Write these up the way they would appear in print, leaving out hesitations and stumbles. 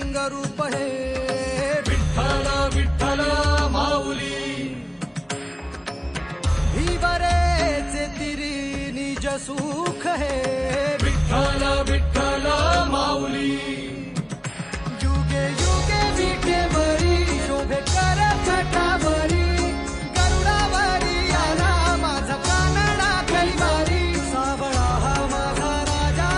रंगरूप हे विठ्ठल विठ्ठल माऊली ही बरेचे तिरी निज सुख हे विठ्ठल विठ्ठल माऊली युगे युगे विटे बरी शोभे कर छटावरी गरुडावरी आला माझा कानडा कैवारी सावळा हा माझा राजा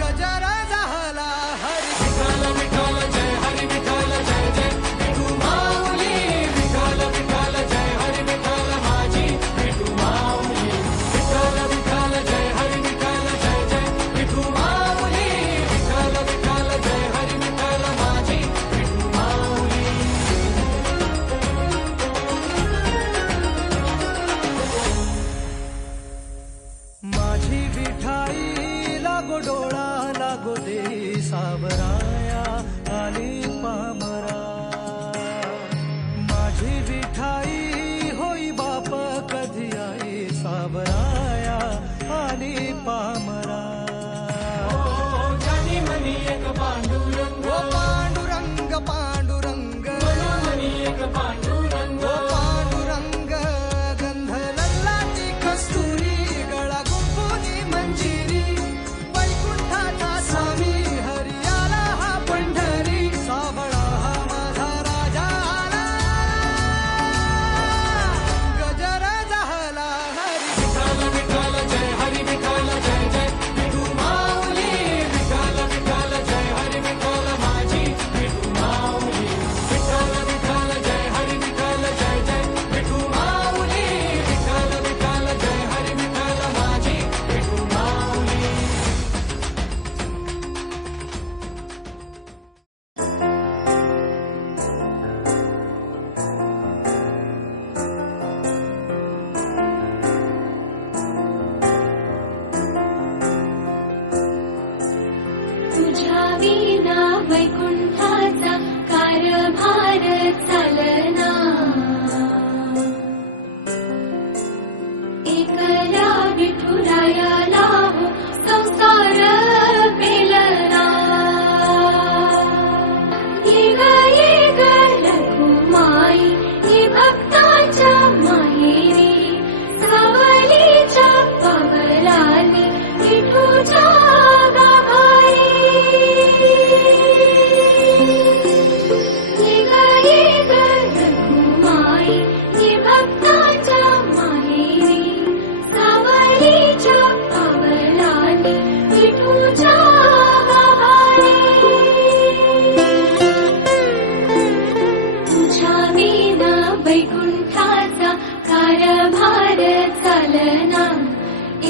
गजर झाला हरी विठ्ठल विठ्ठल जय हरी विठ्ठल जय जय विठू माऊली विठ्ठल विठ्ठल जय हरी विठ्ठल माझी विठू माऊली विठ्ठल विठ्ठल जय हरी विठ्ठल जय जय विठू माऊली विठ्ठल विठ्ठल जय हरी विठ्ठल माझी विठू माऊली माझी विठाई लागो डोळा लागो दे सावराया आली पामरा माझी विठाई होई बाप कधी आई सावराया आली पामरा जानी मनी एक पांडुरंग ओ पांडुरंग पांडुरंग मनी एक पांडुरंग ओ पांडुरंग गंध लल्लाची कस्तुरी गळा गुंफुनी मंजिरी वैकुंठाचा स्वामी हरियाला हा पंढरी सावळा हा माझा राजा आला गजर झाला हरी विठ्ठल विठ्ठल जय हरी विठ्ठल जय जय विठू माऊली विठ्ठल विठ्ठल जय हरी विठ्ठल माझी विठू माऊली विठ्ठल विठ्ठल जय हरी विठ्ठल जय जय विठू माऊली विठ्ठल विठ्ठल जय हरी विठ्ठल माझी विठू माऊली तुझ्या विना वैकुंठाचा कारभार चालना एकला विठुरायाला हो संसार पेलना ये ग रघुमाई ये भक्ताच्या माहेरी सावलीच्या पवलानी विठूच्या गाभारी ये ग रघुमाई ये भक्ताच्या माहेरी सावलीच्या पवलानी विठूच्या गाभारी तुझ्या विना वैकुंठाचा कारभार चालना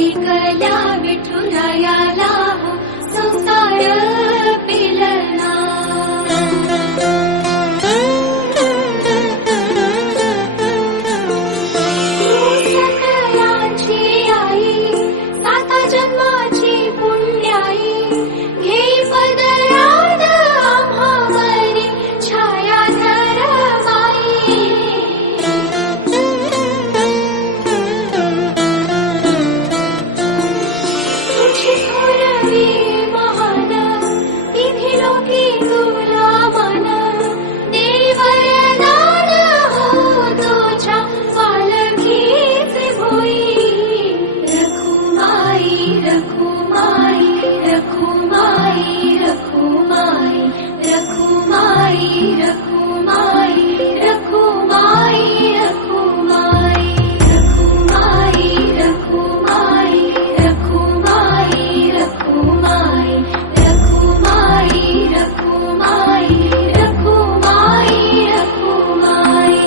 एकल्या विठुरायाला हो संसार पेलना सकलांची आई साता जन्माची पुण्याई घेई पदरात आम्हावरी छाया धरमाई तुझी थोरवी महान तिन्ही लोकी तुला मन देई वरदान हो तुझ्या पालखीचे भोई रखुमाई रखुमाई रखुमाई रखुमाई रखुमाई रखुमाई रखुमाई रखुमाई रखुमाई रखुमाई रखुमाई रखुमाई रखुमाई रखुमाई रखुमाई रखुमाई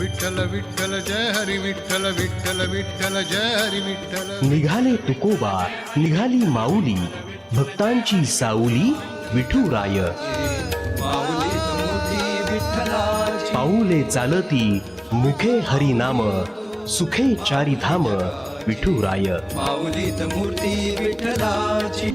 विठ्ठल विठ्ठल जय हरी विठ्ठल विठ्ठल विठ्ठल जय हरी विठ्ठल निघाले तुकोबा निघाली माऊली भक्तांची साऊली विठुराय पाऊले चालती मुखे हरिनाम सुखे चारिधाम विठुराय माऊलीत मूर्ती विठ्ठलाची